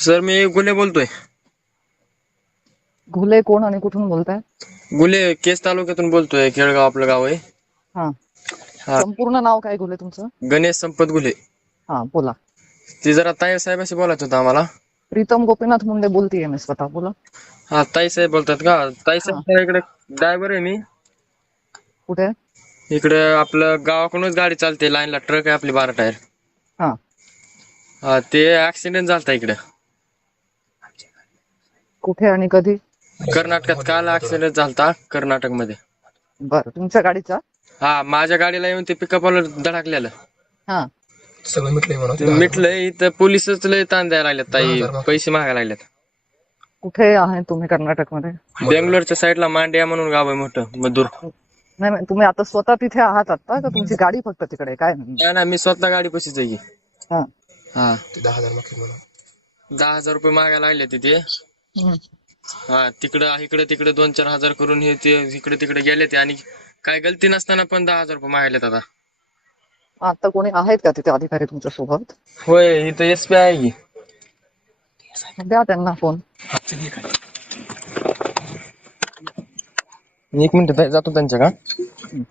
Sir मी गुले बोलतोय. घुले कोण आणि कुठून बोलताय? गुले केस तालुक्यातून बोलतोय. केळगाव आपलं गाव आहे. हा, हा, संपूर्ण नाव काय घुले तुमचं? गणेश संपत गुले. हा, बोला. ती जरा ताई साहेबाशी बोलायचं होतं आम्हाला. प्रीतम गोपीनाथ मुंडे बोलतीये मी स्वतः, बोला. हा, ताई साहेब बोलतात का? ताई हा, साहेब इकडे ड्रायव्हर आहे मी. कुठे? इकडे आपलं गावाकडूनच गाडी चालते, लाईनला ट्रक आहे आपली 12 टायर. हा, हा, ते ऍक्सिडेंट झालता इकडे कुठे आणि कधी? कर्नाटकात. काल ऍक्सिडेंट झालता कर्नाटक मध्ये. बरं, तुमच्या गाडीचा? हा, माझ्या गाडीला येऊन ते पिकअपला धडकलेलं. हा, सगळं मिटलंय म्हणून. ते मिटलंय. इथं पोलिसच लय ताण द्यायला लागलेत ताई, पैसे मागायला लागलेत. कुठे आहे तुम्ही कर्नाटक मध्ये? बेंगलोरच्या साईडला मांड्या म्हणून गाव आहे मोठं, मधुर. नाही नाही, तुम्ही आता स्वतः तिथे आहात आता का तुमची गाडी फक्त तिकडे आहे? काय नाही. नाही, मी स्वतः गाडी पशीच आहे की. हा, हा, 10,000 रुपये मागायला लागले तिथे. हम्म. हा, इकडे 2-4 हजार करून हे ते इकडे तिकडे गेले ते, आणि काय गलती नसताना पण 10,000 रुपये मागायलेत आता. आता कोणी आहेत का तिथे अधिकारी तुमच्या सोबत? होय, इथं एसपी आहे की. द्या त्यांना फोन. एक मिनिट जातो त्यांच्या का. हम्म.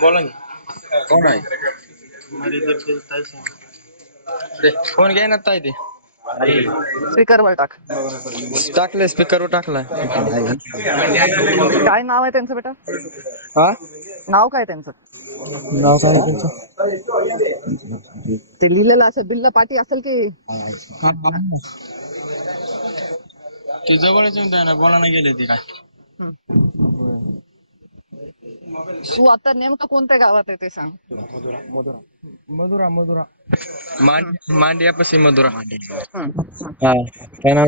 बोला ना. कोण आहे? फोन घ्या ना ताई. ते स्पीकरवर टाक. टाकलंय, स्पीकरवर टाकलाय. काय नाव आहे त्यांचं बेटा? हा, नाव काय त्यांचं? नाव काय त्यांचं? ते लिहिलेलं असेल, बिल्ला पाटी असेल की? ते जवळच येऊन द्या ना, बोला ना. गेले ते काय. तू आता नेमकं कोणत्या गावात आहे ते सांग. मधुरा मांडियापाशी मधुरा. हम्म. हा, काय नाव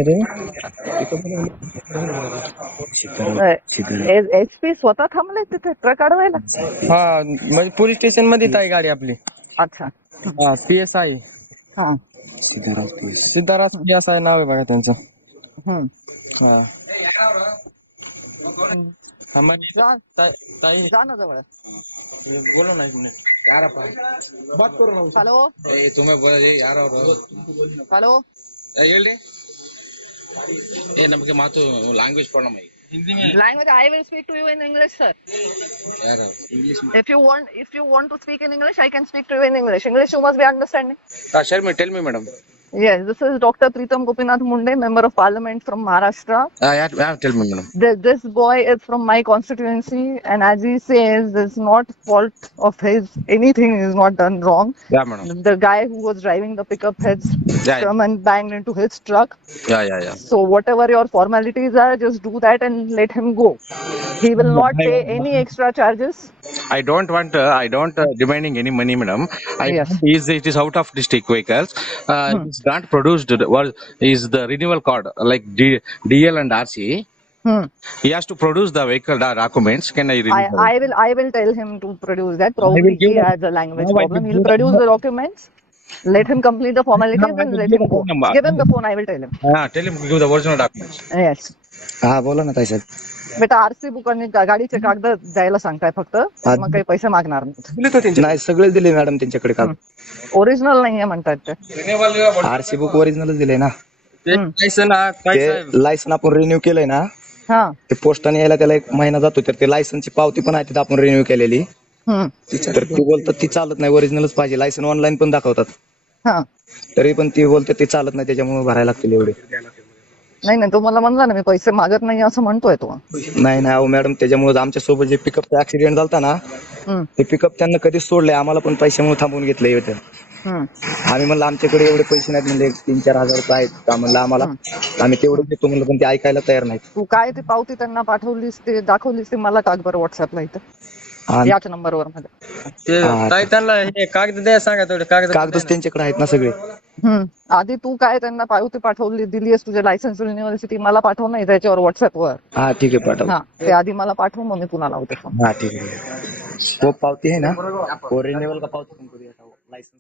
आहे एसपी स्वतः थांबले तिथे ट्रक अडवायला? हा, म्हणजे पोलीस स्टेशन मध्ये आहे गाडी आपली. अच्छा. हा, PSI हा, सिद्धाराज PSI नाव आहे बघा त्यांचं. हम्म. हा, जा ना जवळ. बोलो ना 1 मिनिट. बात करो ना. हॅलो तुम्हें यार हॅलो. नಮಗೆ ಮಾತು ಲ್ಯಾಂಗ್ವೇಜ್ ಪ್ರಾಬ್ಲಮ್ ಆಗಿ हिंदी में. Language I will speak to you in English, sir. ಯಾರ English If you want to speak in English, I can speak to you in English. English you must be understanding. Sharmi tell me madam Yes, this is Dr. Pritam Gopinath Munde, Member of Parliament from Maharashtra. ಯಾರು tell me madam This boy is from my constituency, and as he says, it's not fault of his. Anything is not done wrong. Yeah madam The guy who was driving the pickup has Yeah. come and banged into his truck. Yeah So whatever your formalities are, just do that and let him go. He will not pay any extra charges. I don't want demanding any money madam. Yes. It is out of district vehicles. It's not produced is the renewal card like DL and RC. He has to produce the vehicle documents. Can I renew? I will tell him to produce that. Probably he has a language problem. He'll produce the documents. Let him complete the formalities and let him go. Give him the phone. I will tell him. Tell him give the original documents. Yes. हा बोला ना ताई साहेब. बेटा RC book आणि गाडीचे कागद द्यायला सांगताय फक्त, मग काही पैसे मागणार नाहीत. नाही सगळे दिले मॅडम त्यांच्याकडे का ओरिजिनल नाहीये म्हणतात ते. आरसी बुक ओरिजिनलच दिले ना. काय ते लायसन आपण रिन्यू केलंय ना, हा. ते पोस्टाने यायला त्याला 1 महिना जातो, तर ते लायसनची पावती पण आहे तिथे आपण रिन्यू केलेली. तर ती बोलतात ती चालत नाही, ओरिजिनलच पाहिजे. लायसन ऑनलाईन पण दाखवतात, हा. तरी पण ती बोलतात ते चालत नाही, त्याच्यामुळे भरायला लागतील एवढे. नाही तो मला म्हणला ना मी पैसे मागत नाही असं म्हणतोय तो. नाही अहो मॅडम, त्याच्यामुळे आमच्या सोबत जे पिकअपचा ऍक्सिडेंट झालता ना, ते पिकअप त्यांना कधीच सोडलंय, आम्हाला पण पैशामुळे थांबवून घेतलंय होतं. आम्ही म्हणलं आमच्याकडे एवढे पैसे नाहीत, म्हणजे 3-4 हजार रुपये आहेत का म्हणलं आम्हाला, आम्ही तेवढे देतो म्हणलं, पण ते ऐकायला तयार नाहीत. तू काय ती पावती त्यांना पाठवलीस, ते दाखवलीस, ते मला टाक बरं व्हॉट्सअपला इथं याच नंबरवर माझ्या. ताई त्यांना हे कागद द्या, सांगा तेवढे कागदच त्यांच्याकडे आहेत ना सगळे. आधी तू काय त्यांना पावती पाठवली दिलीस तुझ्या लायसन्स युनिव्हर्सिटी, मला पाठव नाही त्याच्यावर व्हॉट्सअपवर. हा ठीक आहे पाठव. हा, ते आधी मला पाठव, मग मी पुन्हा लावते फोन. हा ठीक आहे. वो पावती है ना, वो रिन्यूअल का पावती तुमको दिया था, वो लाइसेंस